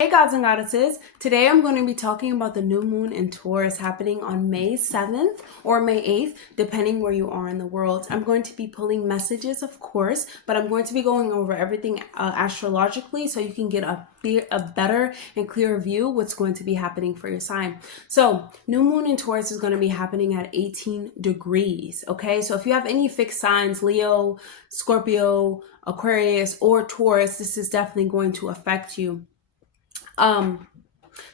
Hey gods and goddesses, today I'm going to be talking about the new moon in Taurus happening on May 7th or May 8th, depending where you are in the world. I'm going to be pulling messages, of course, but I'm going to be going over everything astrologically so you can get a better and clearer view what's going to be happening for your sign. So new moon in Taurus is going to be happening at 18 degrees, okay? So if you have any fixed signs, Leo, Scorpio, Aquarius, or Taurus, this is definitely going to affect you.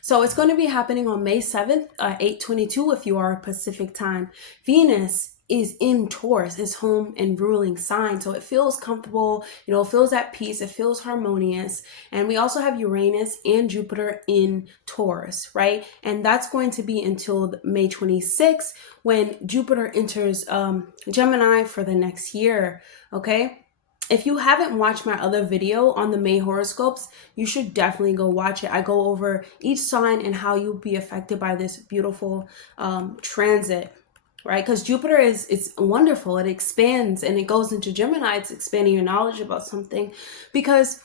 So it's going to be happening on May 7th, 8:22 if you are Pacific time. Venus is in Taurus, is home and ruling sign. So it feels comfortable, it feels at peace, it feels harmonious. And we also have Uranus and Jupiter in Taurus, right? And that's going to be until May 26th when Jupiter enters Gemini for the next year, okay? If you haven't watched my other video on the May horoscopes, you should definitely go watch it. I go over each sign and how you'll be affected by this beautiful transit, right? Because Jupiter it's wonderful. It expands and it goes into Gemini. It's expanding your knowledge about something because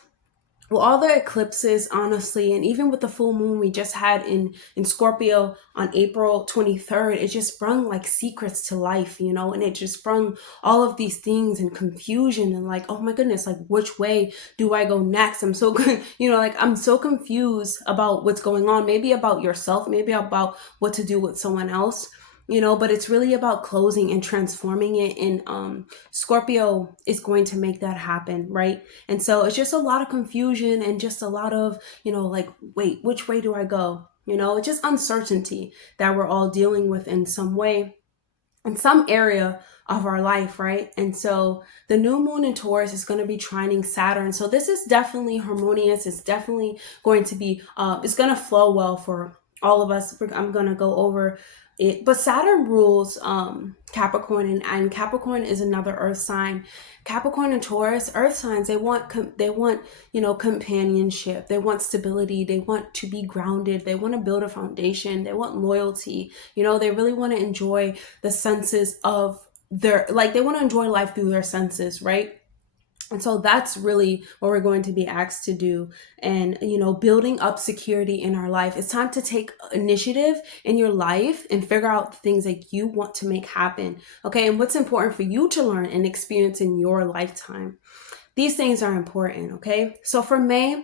all the eclipses, honestly, and even with the full moon we just had in Scorpio on April 23rd, it just brung like secrets to life, and it just brung all of these things and confusion and like, oh my goodness, like which way do I go next? I'm so good, I'm so confused about what's going on, maybe about yourself, maybe about what to do with someone else. But it's really about closing and transforming it. And Scorpio is going to make that happen, right? And so it's just a lot of confusion and just a lot of, like, wait, which way do I go? It's just uncertainty that we're all dealing with in some way, in some area of our life, right? And so the new moon in Taurus is going to be trining Saturn. So this is definitely harmonious. It's definitely going to be, it's going to flow well for all of us. I'm going to go over it, but Saturn rules Capricorn, and Capricorn is another earth sign. Capricorn and Taurus, earth signs, they want companionship, they want stability, they want to be grounded, they want to build a foundation, they want loyalty, they really want to enjoy the senses of they want to enjoy life through their senses, right? And so that's really what we're going to be asked to do. And, building up security in our life. It's time to take initiative in your life and figure out the things that you want to make happen. Okay. And what's important for you to learn and experience in your lifetime. These things are important. Okay. So for May,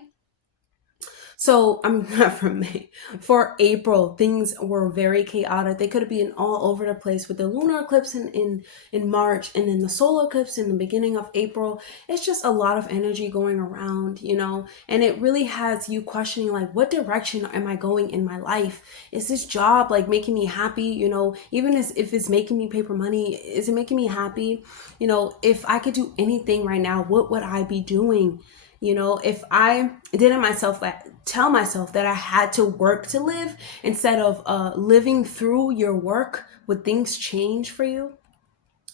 I'm not from May. For April, things were very chaotic. They could have been all over the place with the lunar eclipse in March and then the solar eclipse in the beginning of April. It's just a lot of energy going around, and it really has you questioning, like, what direction am I going in my life? Is this job like making me happy? Even if it's making me paper money, is it making me happy? If I could do anything right now, what would I be doing? If I didn't tell myself that I had to work to live instead of living through your work, would things change for you?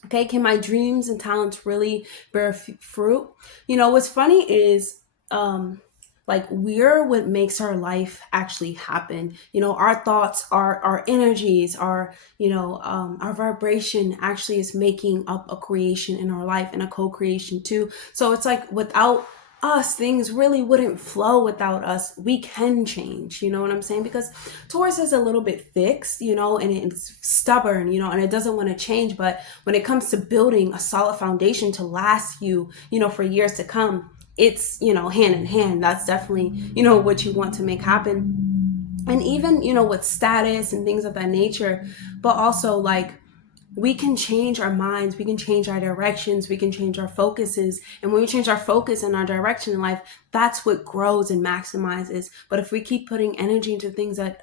Okay, can my dreams and talents really bear fruit? What's funny is we're what makes our life actually happen. Our thoughts, our energies, our vibration actually is making up a creation in our life, and a co-creation too. So it's like without us, things really wouldn't flow. Without us, we can change, you know what I'm saying? Because Taurus is a little bit fixed, and it's stubborn, and it doesn't want to change. But when it comes to building a solid foundation to last you, for years to come, it's, hand in hand. That's definitely, what you want to make happen. And even, with status and things of that nature, but also like, we can change our minds, we can change our directions, we can change our focuses. And when we change our focus and our direction in life, that's what grows and maximizes. But if we keep putting energy into things that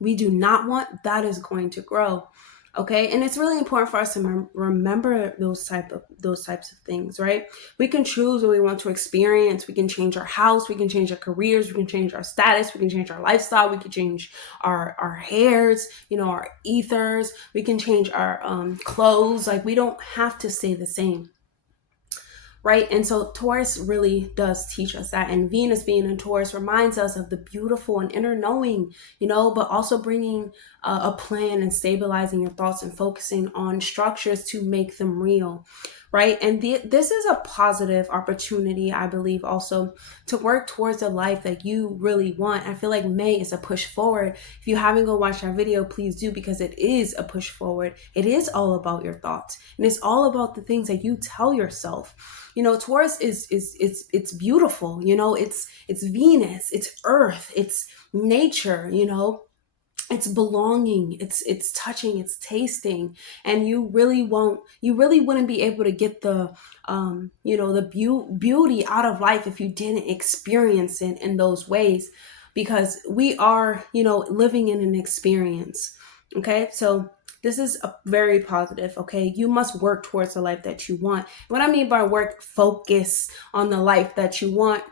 we do not want, that is going to grow. Okay. And it's really important for us to remember those types of things, right? We can choose what we want to experience. We can change our house. We can change our careers. We can change our status. We can change our lifestyle. We can change our hairs, our ethers. We can change our clothes. Like, we don't have to stay the same. Right? And so Taurus really does teach us that. And Venus being in Taurus reminds us of the beautiful and inner knowing, but also bringing a plan and stabilizing your thoughts and focusing on structures to make them real. right? And this is a positive opportunity, I believe, also to work towards a life that you really want. I feel like May is a push forward. If you haven't go watch that video, please do, because it is a push forward. It is all about your thoughts, and it's all about the things that you tell yourself. You know, Taurus is it's beautiful. You know, it's Venus, it's Earth, it's nature. You know, it's belonging, it's touching, it's tasting. And you really wouldn't be able to get the you know, the beauty out of life if you didn't experience it in those ways, because we are, you know, living in an experience. Okay, so this is a very positive. Okay, you must work towards the life that you want. What I mean by work, focus on the life that you want,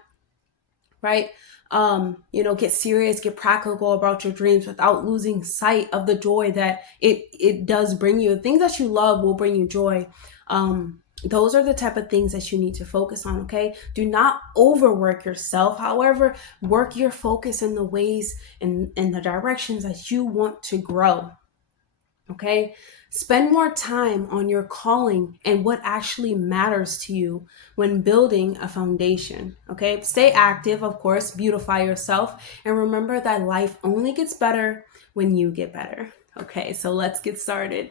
right? You know, get serious, get practical about your dreams without losing sight of the joy that it does bring you. The things that you love will bring you joy. Those are the type of things that you need to focus on. Okay, do not overwork yourself. However, work your focus in the ways and in the directions that you want to grow. Okay, spend more time on your calling and what actually matters to you when building a foundation. Okay, stay active, of course, beautify yourself, and remember that life only gets better when you get better. Okay, so let's get started.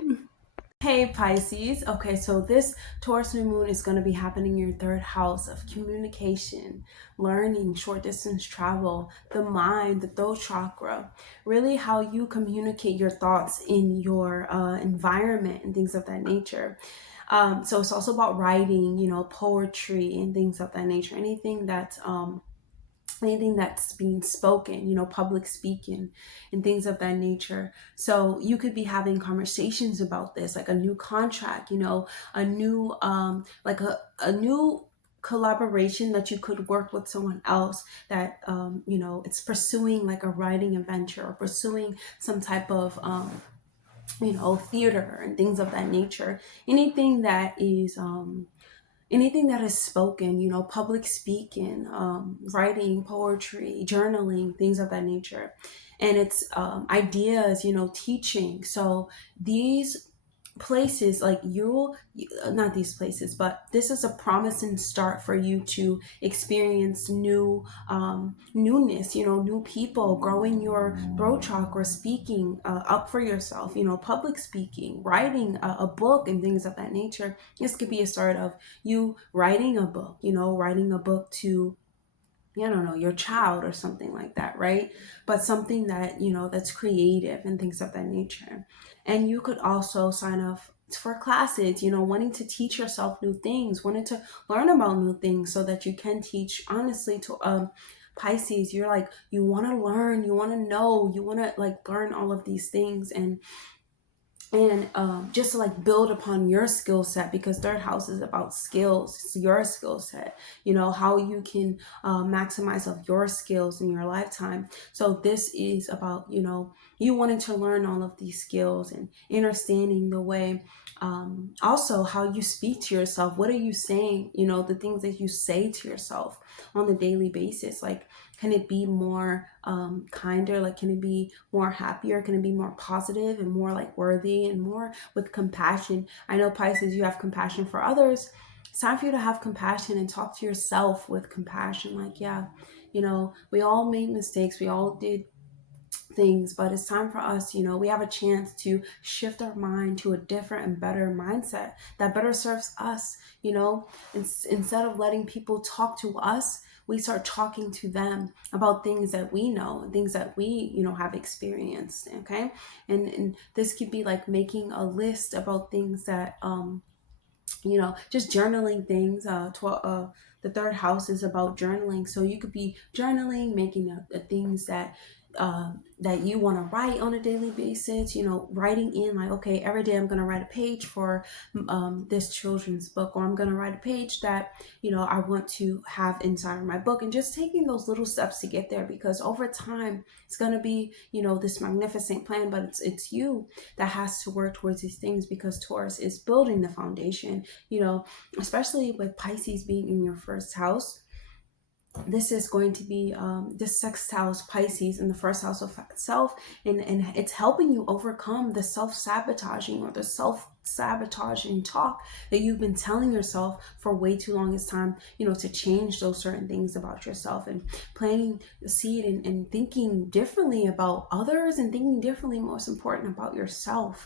Hey Pisces, okay, so this Taurus new moon is going to be happening in your third house of communication, learning, short distance travel, the mind, the throat chakra, really how you communicate your thoughts in your environment and things of that nature. So it's also about writing, you know, poetry and things of that nature, anything that's being spoken, you know, public speaking and things of that nature. So you could be having conversations about this, like a new contract, you know, a new like a new collaboration that you could work with someone else that you know, it's pursuing like a writing adventure or pursuing some type of you know, theater and things of that nature. Anything that is spoken, you know, public speaking, writing, poetry, journaling, things of that nature. And it's ideas, you know, teaching. So these places, like not these places, but this is a promising start for you to experience newness, you know, new people, growing your throat chakra, speaking up for yourself, you know, public speaking, writing a book and things of that nature. This could be a start of you writing a book, you know, writing a book to, I don't know, your child or something like that, right? But something that, you know, that's creative and things of that nature. And you could also sign up for classes, you know, wanting to teach yourself new things, wanting to learn about new things so that you can teach honestly to Pisces. You're like, you want to learn, you want to know, you want to like learn all of these things, and just to like build upon your skill set, because third house is about skills. It's your skill set, you know, how you can maximize of your skills in your lifetime. So this is about, you know, you wanting to learn all of these skills and understanding the way, also how you speak to yourself. What are you saying? You know, the things that you say to yourself on a daily basis, like, can it be more kinder? Like, can it be more happier? Can it be more positive and more like worthy and more with compassion? I know Pisces, you have compassion for others. It's time for you to have compassion and talk to yourself with compassion. Like, yeah, you know, we all made mistakes. We all did things, but it's time for us, you know, we have a chance to shift our mind to a different and better mindset that better serves us, you know. Instead of letting people talk to us, we start talking to them about things that we know and things that we, you know, have experienced. Okay, and this could be like making a list about things that you know, just journaling things. The third house is about journaling, so you could be journaling, making the things that you want to write on a daily basis. You know, writing in like, okay, every day I'm going to write a page for this children's book, or I'm going to write a page that, you know, I want to have inside of my book, and just taking those little steps to get there, because over time it's going to be, you know, this magnificent plan, but it's you that has to work towards these things, because Taurus is building the foundation, you know, especially with Pisces being in your first house. This is going to be this sextiles Pisces in the first house of self, and it's helping you overcome the self-sabotaging or the sabotaging talk that you've been telling yourself for way too long. It's time, to change those certain things about yourself, and planting the seed, and thinking differently about others, and thinking differently, most important, about yourself,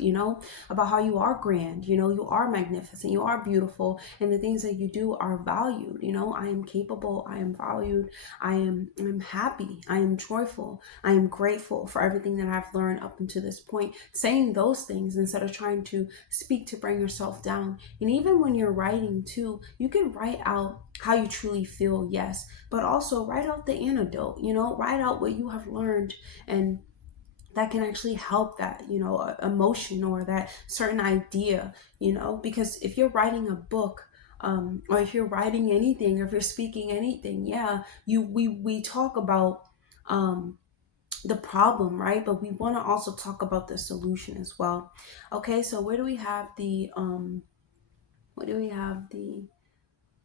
about how you are grand, you are magnificent, you are beautiful, and the things that you do are valued. I am capable, I am valued, I'm happy, I am joyful, I am grateful for everything that I've learned up until this point. Saying those things instead of trying to speak to bring yourself down. And even when you're writing too, you can write out how you truly feel, yes, but also write out the antidote, write out what you have learned, and that can actually help that, emotion, or that certain idea, because if you're writing a book, or if you're writing anything, or if you're speaking anything, yeah, we talk about the problem, right? But we want to also talk about the solution as well. Okay, so where do we have the what do we have the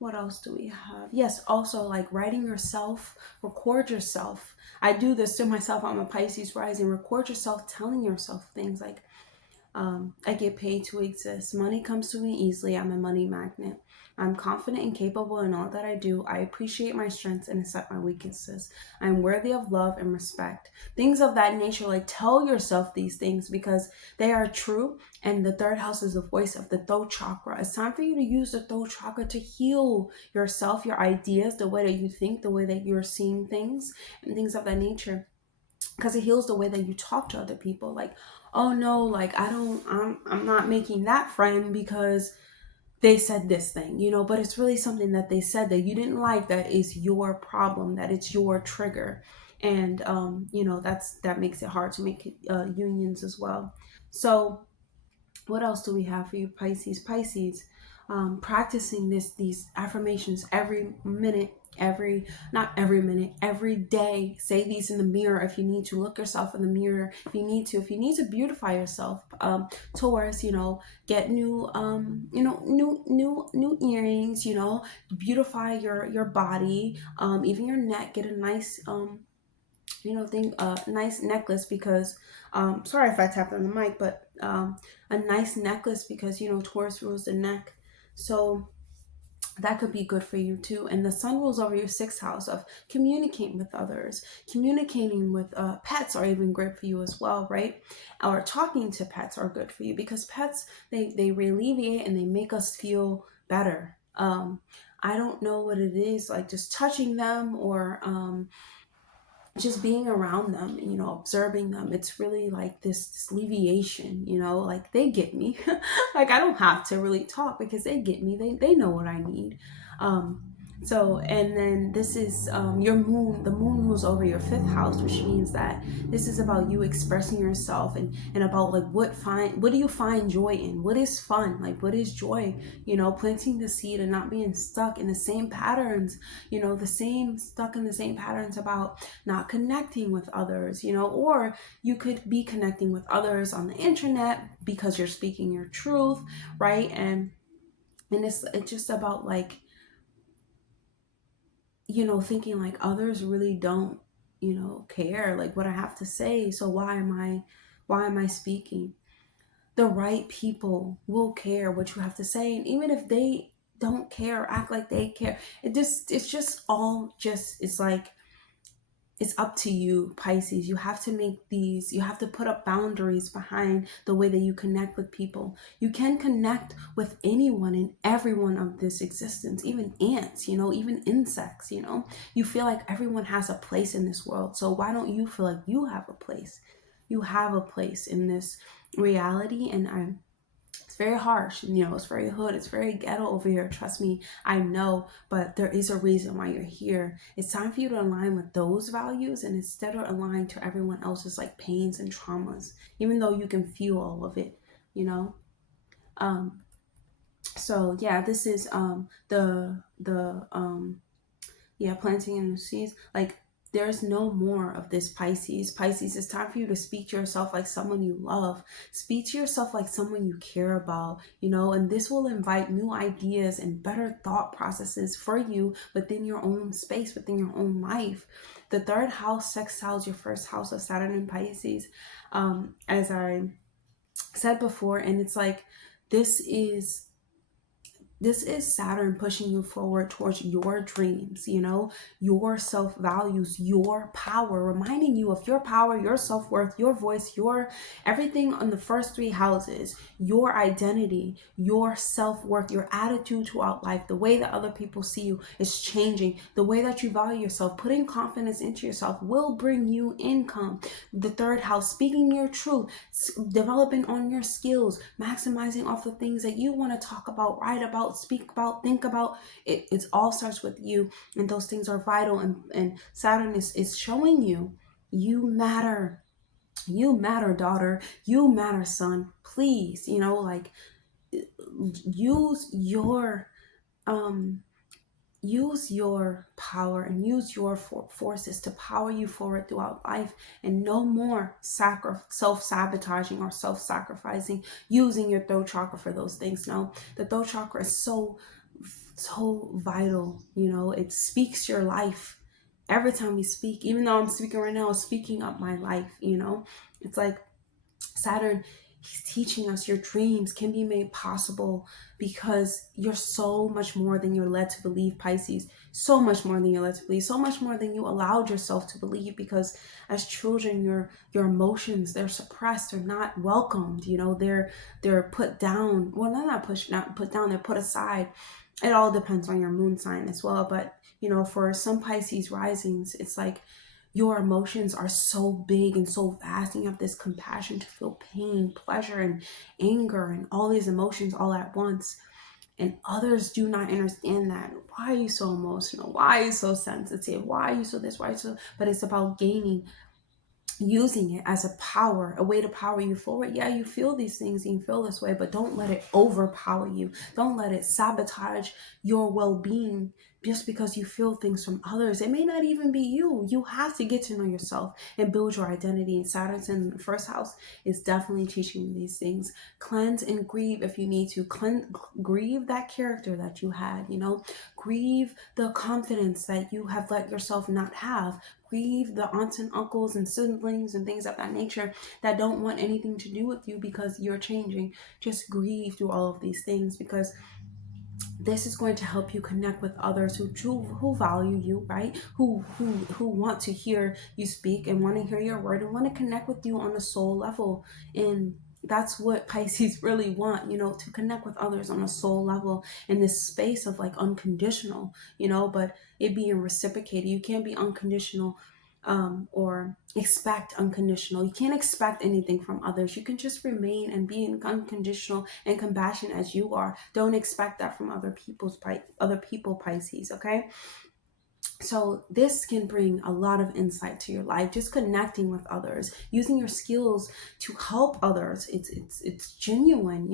what else do we have? Yes, also like writing yourself, record yourself. I do this to myself. I'm a Pisces rising. Record yourself telling yourself things like, I get paid to exist. Money comes to me easily. I'm a money magnet. I'm confident and capable in all that I do. I appreciate my strengths and accept my weaknesses. I'm worthy of love and respect. Things of that nature, like tell yourself these things because they are true. And the third house is the voice of the throat chakra. It's time for you to use the throat chakra to heal yourself, your ideas, the way that you think, the way that you're seeing things, and things of that nature, because it heals the way that you talk to other people. Like, oh no, like I'm not making that friend because they said this thing, but it's really something that they said that you didn't like, that is your problem, that it's your trigger. And that makes it hard to make unions as well. So what else do we have for you, Pisces? Practicing these affirmations every minute, not every minute, every day. Say these in the mirror if you need to. Look yourself in the mirror if you need to beautify yourself. Taurus, get new new earrings, beautify your body, even your neck. Get a nice nice necklace, because sorry if I tapped on the mic, but a nice necklace, because Taurus rules the neck. So that could be good for you too. And the sun rules over your sixth house of communicating with others, communicating with pets are even great for you as well, right? Or talking to pets are good for you, because pets, they alleviate and they make us feel better. I don't know what it is, like just touching them, or just being around them, observing them. It's really like this alleviation, like they get me. Like I don't have to really talk because they get me. They know what I need. Um, and then this is your moon. The moon rules over your fifth house, which means that this is about you expressing yourself, and about like what do you find joy in? What is fun? Like what is joy? Planting the seed and not being stuck in the same patterns, stuck in the same patterns about not connecting with others, or you could be connecting with others on the internet because you're speaking your truth, right? And it's just about like, thinking like others really don't, care like what I have to say. So why am I speaking? The right people will care what you have to say. And even if they don't care, act like they care, it's just all just, it's like, it's up to you, Pisces. You have to you have to put up boundaries behind the way that you connect with people. You can connect with anyone and everyone of this existence, even ants, even insects, You feel like everyone has a place in this world. So why don't you feel like you have a place? You have a place in this reality. And it's very harsh, it's very hood, it's very ghetto over here. Trust me, I know, but there is a reason why you're here. It's time for you to align with those values, and instead of align to everyone else's like pains and traumas, even though you can feel all of it, you know. Um, so yeah, this is planting in the seeds. Like there's no more of this, Pisces. Pisces, it's time for you to speak to yourself like someone you love. Speak to yourself like someone you care about, and this will invite new ideas and better thought processes for you within your own space, within your own life. The third house sextiles your first house of Saturn and Pisces, as I said before, and it's like This is Saturn pushing you forward towards your dreams, your self values, your power, reminding you of your power, your self worth, your voice, your everything on the first three houses, your identity, your self worth, your attitude throughout life, the way that other people see you is changing. The way that you value yourself, putting confidence into yourself will bring you income. The third house, speaking your truth, developing on your skills, maximizing off the things that you want to talk about, write about, speak about, think about. It all starts with you, and those things are vital. And Saturn is showing you, you matter. You matter, daughter. You matter, son. Please, like, use your um use your power and use your forces to power you forward throughout life, and no more self-sabotaging or self-sacrificing using your throat chakra for those things. No, the throat chakra is so vital. It speaks your life. Every time we speak, even though I'm speaking right now, speaking up my life. It's like Saturn, he's teaching us your dreams can be made possible because you're so much more than you're led to believe, Pisces. So much more than you're led to believe, so much more than you allowed yourself to believe, because as children, your emotions, they're suppressed, they're not welcomed, they're put down. Well, not put down, they're put aside. It all depends on your moon sign as well. But for some Pisces risings, it's like your emotions are so big and so vast, and you have this compassion to feel pain, pleasure, and anger, and all these emotions all at once. And others do not understand that. Why are you so emotional? Why are you so sensitive? Why are you so this? Why are you so? But it's about using it as a power, a way to power you forward. Yeah, you feel these things and you feel this way, but don't let it overpower you. Don't let it sabotage your well-being just because you feel things from others. It may not even be you. You have to get to know yourself and build your identity. And Saturn's in the first house is definitely teaching you these things. Cleanse and grieve if you need to. Grieve that character that you had, grieve the confidence that you have let yourself not have. Grieve the aunts and uncles and siblings and things of that nature that don't want anything to do with you because you're changing. Just grieve through all of these things, because this is going to help you connect with others who value you, right? Who want to hear you speak and want to hear your word and want to connect with you on a soul level. And that's what Pisces really want, to connect with others on a soul level in this space of like unconditional, but it being reciprocated. You can't be unconditional or expect unconditional. You can't expect anything from others. You can just remain and be unconditional and compassionate as you are. Don't expect that from other people, Pisces, okay? So this can bring a lot of insight to your life, just connecting with others, using your skills to help others. It's genuine,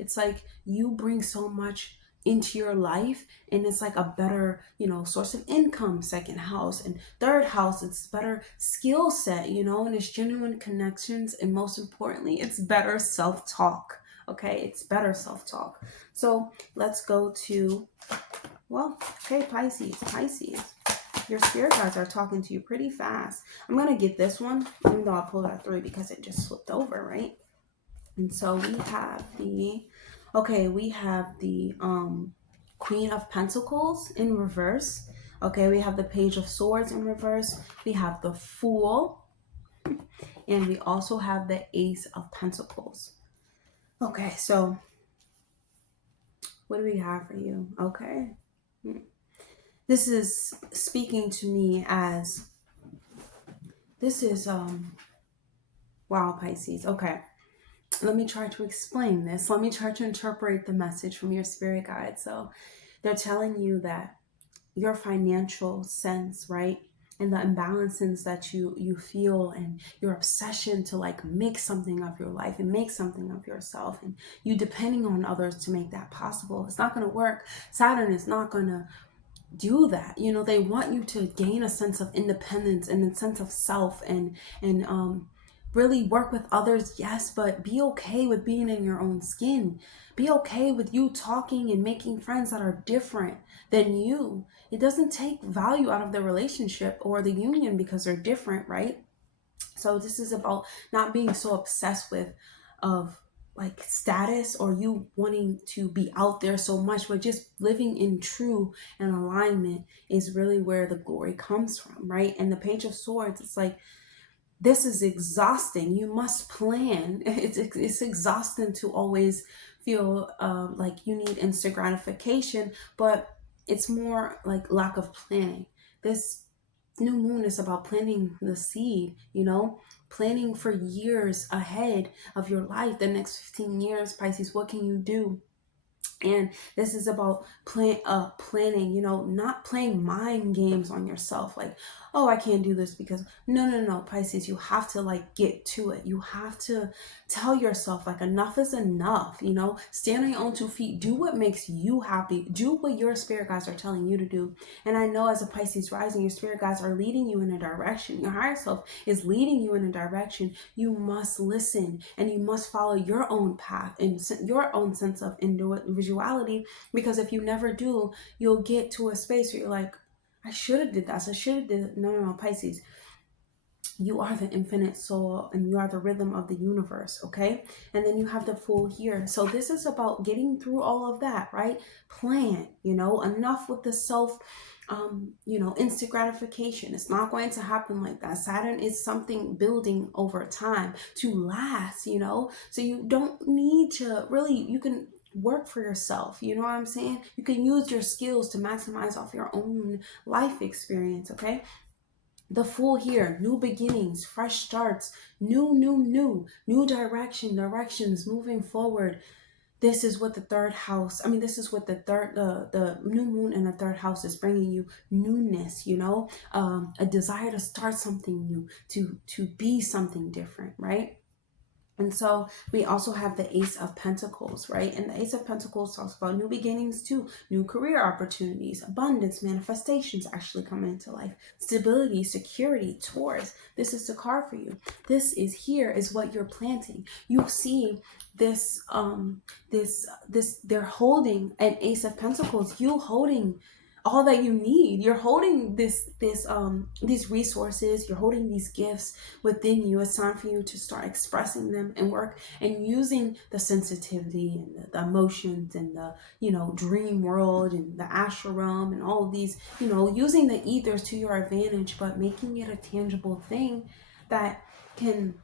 It's like you bring so much into your life, and it's like a better, source of income. Second house and third house, it's better skill set, and it's genuine connections, and most importantly, it's better self-talk. Okay, it's better self-talk. So let's go to, well, okay, Pisces, your spirit guides are talking to you pretty fast. I'm going to get this one, even though I pulled out 3 because it just slipped over, right? And so we have the Queen of Pentacles in reverse. Okay, we have the Page of Swords in reverse. We have the Fool. And we also have the Ace of Pentacles. Okay, so what do we have for you? Okay. This is speaking to me as, wow, Pisces. Okay. Let me try to explain this. Let me try to interpret the message from your spirit guide. So they're telling you that your financial sense, right? And the imbalances that you feel, and your obsession to like make something of your life and make something of yourself, and you depending on others to make that possible. It's not going to work. Saturn is not going to do that. They want you to gain a sense of independence and a sense of self, and really work with others, yes, but be okay with being in your own skin. Be okay with you talking and making friends that are different than you. It doesn't take value out of the relationship or the union because they're different, right? So this is about not being so obsessed with of like status or you wanting to be out there so much, but just living in true and alignment is really where the glory comes from, right? And the Page of Swords, it's like, this is exhausting. You must plan. It's exhausting to always feel like you need instant gratification, but it's more like lack of planning. This new moon is about planting the seed, planning for years ahead of your life, the next 15 years, Pisces. What can you do? And this is about planning, not playing mind games on yourself. Like, oh, I can't do this because no, Pisces, you have to like get to it. You have to tell yourself like enough is enough, stand on your own 2 feet, do what makes you happy, do what your spirit guides are telling you to do. And I know as a Pisces rising, your spirit guides are leading you in a direction. Your higher self is leading you in a direction. You must listen and you must follow your own path and your own sense of individuality, because if you never do, you'll get to a space where you're like, I should have did that. I should have did it. No, Pisces. You are the infinite soul and you are the rhythm of the universe, okay? And then you have the Fool here. So this is about getting through all of that, right? Plan, enough with the self, instant gratification. It's not going to happen like that. Saturn is something building over time to last, So you don't need to really, you can work for yourself. You know what I'm saying? You can use your skills to maximize off your own life experience, okay? The Fool here, new beginnings, fresh starts, new directions moving forward. This is what the third house, this is what the new moon in the third house is bringing you. Newness, a desire to start something new, to be something different, right? And so we also have the Ace of Pentacles, right? And the Ace of Pentacles talks about new beginnings too, new career opportunities, abundance, manifestations actually coming into life, stability, security, Taurus. This is the card for you. This is here is what you're planting. You see this, they're holding an Ace of Pentacles, you holding all that you need. You're holding these resources, you're holding these gifts within you. It's time for you to start expressing them and work and using the sensitivity and the emotions and the dream world and the astral realm and all of these, using the ethers to your advantage, but making it a tangible thing that can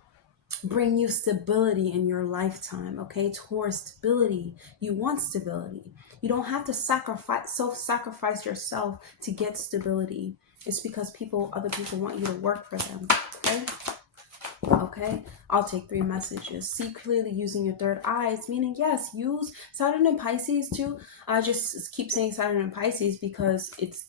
bring you stability in your lifetime. Okay, towards stability. You want stability. You don't have to self-sacrifice yourself to get stability. It's because other people want you to work for them. Okay, I'll take 3 messages. See clearly using your third eyes, meaning yes, use Saturn and Pisces too. I just keep saying Saturn and Pisces because it's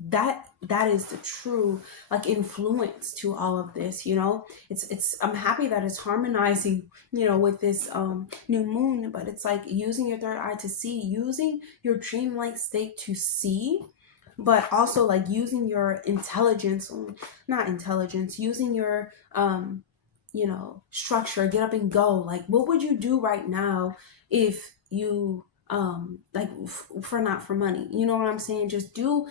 that is the true like influence to all of this. It's I'm happy that it's harmonizing with this new moon, but it's like using your third eye to see, using your dreamlike state to see, but also like using your intelligence, not intelligence, using your structure, get up and go. Like, what would you do right now if you not for money, you know what I'm saying? Just do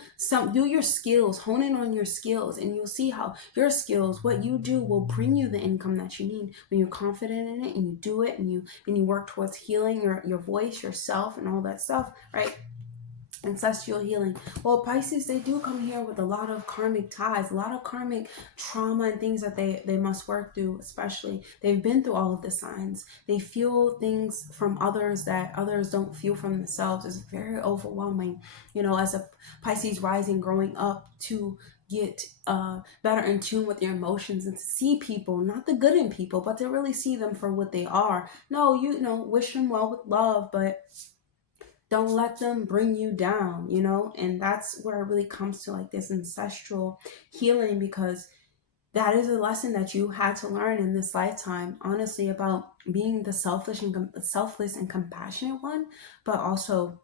your skills, hone in on your skills, and you'll see how your skills, what you do, will bring you the income that you need when you're confident in it and you do it and you work towards healing your voice, yourself, and all that stuff, right? Ancestral healing. Well, Pisces, they do come here with a lot of karmic ties, a lot of karmic trauma and things that they must work through. Especially, they've been through all of the signs. They feel things from others that others don't feel from themselves. It's very overwhelming, as a Pisces rising, growing up to get better in tune with your emotions and to see people, not the good in people, but to really see them for what they are. No, wish them well with love, but don't let them bring you down, and that's where it really comes to like this ancestral healing, because that is a lesson that you had to learn in this lifetime, honestly, about being the selfless and compassionate one, but also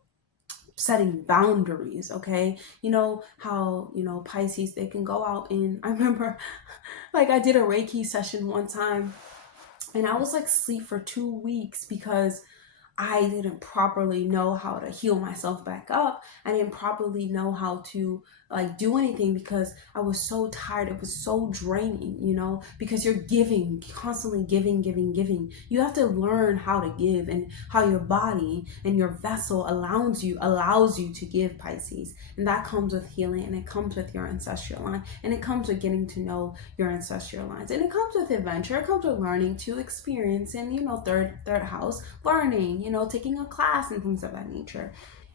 setting boundaries. Okay, how Pisces, they can go out and I remember like I did a Reiki session one time and I was like asleep for 2 weeks because I didn't properly know how to heal myself back up. I didn't properly know how to like do anything because I was so tired. It was so draining, you know, because you're giving, constantly giving, giving, giving. You have to learn how to give, and how your body and your vessel allows you to give, Pisces. And that comes with healing, and it comes with your ancestral line, and it comes with getting to know your ancestral lines, and it comes with adventure. It comes with learning to experience, and you know, third house learning, you know, taking a class and things of that nature.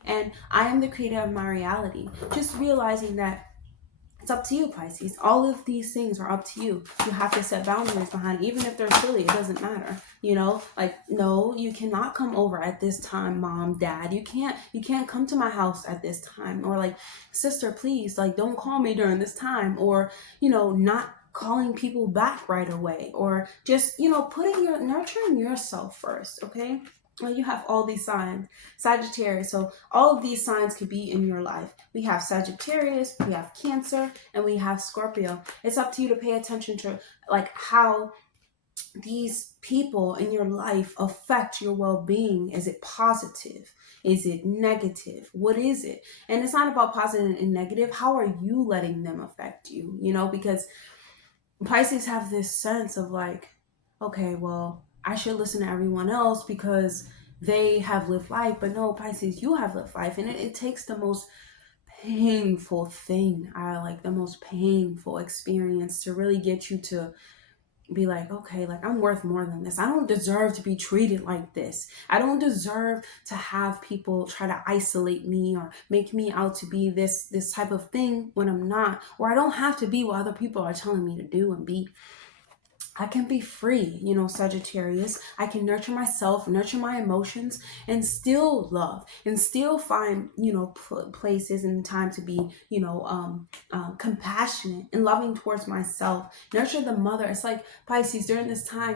And I am the creator of my reality. Just realizing that it's up to you, Pisces. All of these things are up to you. You have to set boundaries behind it. Even if they're silly, it doesn't matter. You know, like, no, you cannot come over at this time, mom, dad. You can't come to my house at this time. Or like, sister, please, like, don't call me during this time. Or, you know, not calling people back right away. Or just, you know, nurturing yourself first, okay? Well, you have all these signs, Sagittarius. So all of these signs could be in your life. We have Sagittarius, we have Cancer, and we have Scorpio. It's up to you to pay attention to like how these people in your life affect your well-being. Is it positive? Is it negative? What is it? And it's not about positive and negative. How are you letting them affect you? You know, because Pisces have this sense of like, okay, well, I should listen to everyone else because they have lived life. But no, Pisces, you have lived life. And it takes the most painful thing, the most painful experience to really get you to be like, okay, like, I'm worth more than this. I don't deserve to be treated like this. I don't deserve to have people try to isolate me or make me out to be this type of thing when I'm not. Or I don't have to be what other people are telling me to do and be. I can be free, you know, Sagittarius. I can nurture myself, nurture my emotions, and still love, and still find, you know, places and time to be, you know, compassionate and loving towards myself. Nurture the mother. It's like, Pisces, during this time,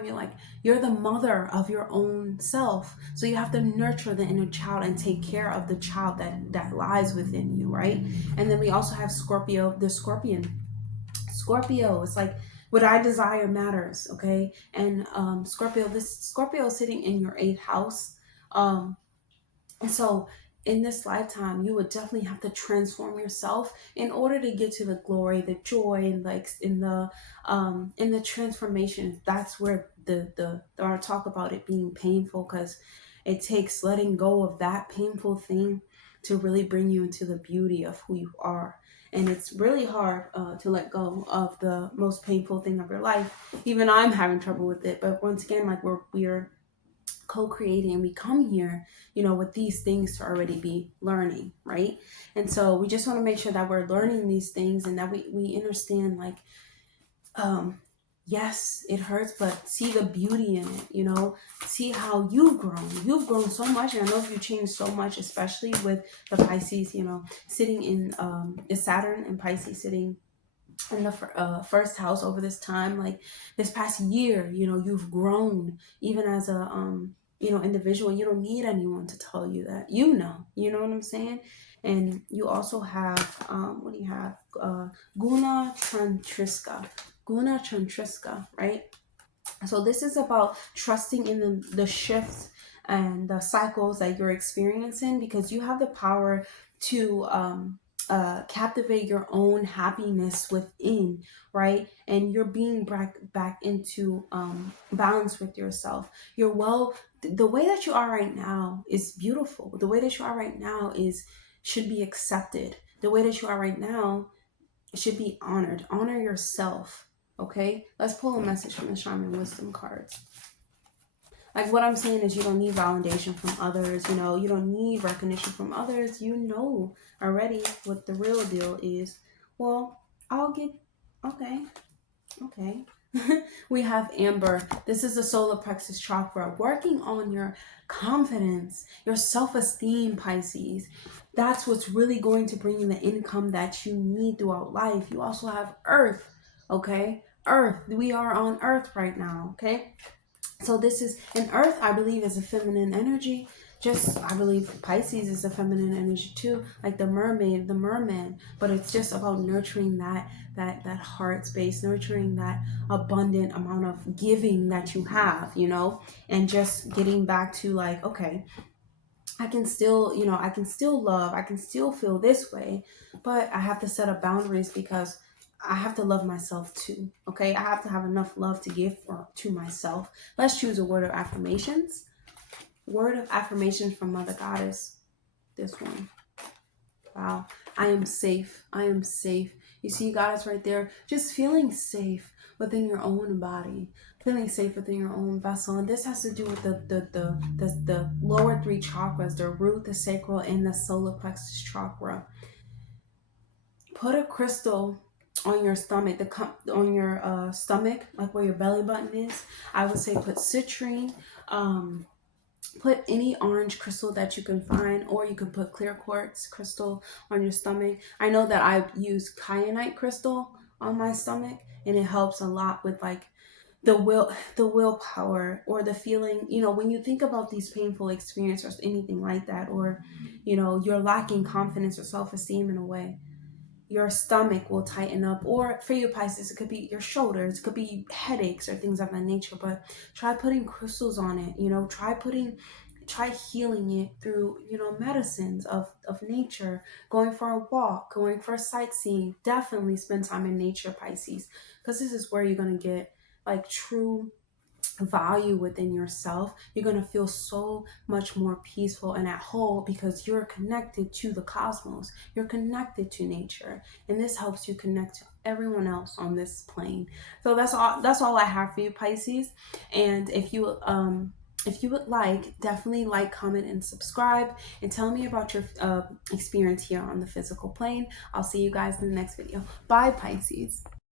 you're the mother of your own self. So you have to nurture the inner child and take care of the child that lies within you, right? And then we also have Scorpio, the Scorpion. Scorpio, it's like, what I desire matters, okay? And this Scorpio is sitting in your 8th house. And so in this lifetime, you would definitely have to transform yourself in order to get to the glory, the joy, and like in the transformation. That's where our talk about it being painful, because it takes letting go of that painful thing to really bring you into the beauty of who you are. And it's really hard to let go of the most painful thing of your life. Even I'm having trouble with it. But once again, like, we're co-creating, and we come here, you know, with these things to already be learning, right? And so we just want to make sure that we're learning these things, and that we understand, like, yes, it hurts, but see the beauty in it, you know. See how you've grown so much. And I know you've changed so much, especially with the Pisces, you know, sitting in Saturn and Pisces sitting in the first house over this time. Like, this past year, you know, you've grown even as a you know, individual. You don't need anyone to tell you that, you know what I'm saying. And you also have what do you have? Guna Chantriska, right? So this is about trusting in the shifts and the cycles that you're experiencing, because you have the power to captivate your own happiness within, right? And you're being back into balance with yourself. The way that you are right now is beautiful. The way that you are right now should be accepted. The way that you are right now should be honored. Honor yourself. Okay, let's pull a message from the Shaman Wisdom cards. Like, what I'm saying is, you don't need validation from others. You know, you don't need recognition from others. You know already what the real deal is. Well, okay. We have Amber. This is the solar plexus chakra, working on your confidence, your self-esteem, Pisces. That's what's really going to bring you the income that you need throughout life. You also have Earth, okay? Earth. We are on Earth right now, okay? So this is an Earth, I believe, is a feminine energy. just, I believe Pisces is a feminine energy too, like the mermaid, the merman. But it's just about nurturing that heart space, nurturing that abundant amount of giving that you have, you know, and just getting back to like, okay, I can still, you know, I can still love, I can still feel this way, but I have to set up boundaries because I have to love myself too. Okay, I have to have enough love to give to myself. Let's choose a word of affirmations. Word of affirmation from Mother Goddess. This one. Wow. I am safe. I am safe. You see, Goddess, right there, just feeling safe within your own body, feeling safe within your own vessel. And this has to do with the lower three chakras, the root, the sacral, and the solar plexus chakra. Put a crystal on your stomach, on your stomach, like where your belly button is. I would say put citrine. Put any orange crystal that you can find, or you can put clear quartz crystal on your stomach. I know that I use kyanite crystal on my stomach, and it helps a lot with like the willpower, or the feeling, you know, when you think about these painful experiences or anything like that, or you know, you're lacking confidence or self-esteem in a way, your stomach will tighten up. Or for you Pisces, it could be your shoulders, it could be headaches or things of that nature. But try putting crystals on it, you know, try healing it through, you know, medicines of nature, going for a walk, going for sightseeing. Definitely spend time in nature, Pisces, because this is where you're going to get like true value within yourself. You're going to feel so much more peaceful and at whole because you're connected to the cosmos, you're connected to nature, and this helps you connect to everyone else on this plane. So that's all I have for you, Pisces. And if you would like, definitely like, comment, and subscribe, and tell me about your experience here on the physical plane. I'll see you guys in the next video. Bye, Pisces.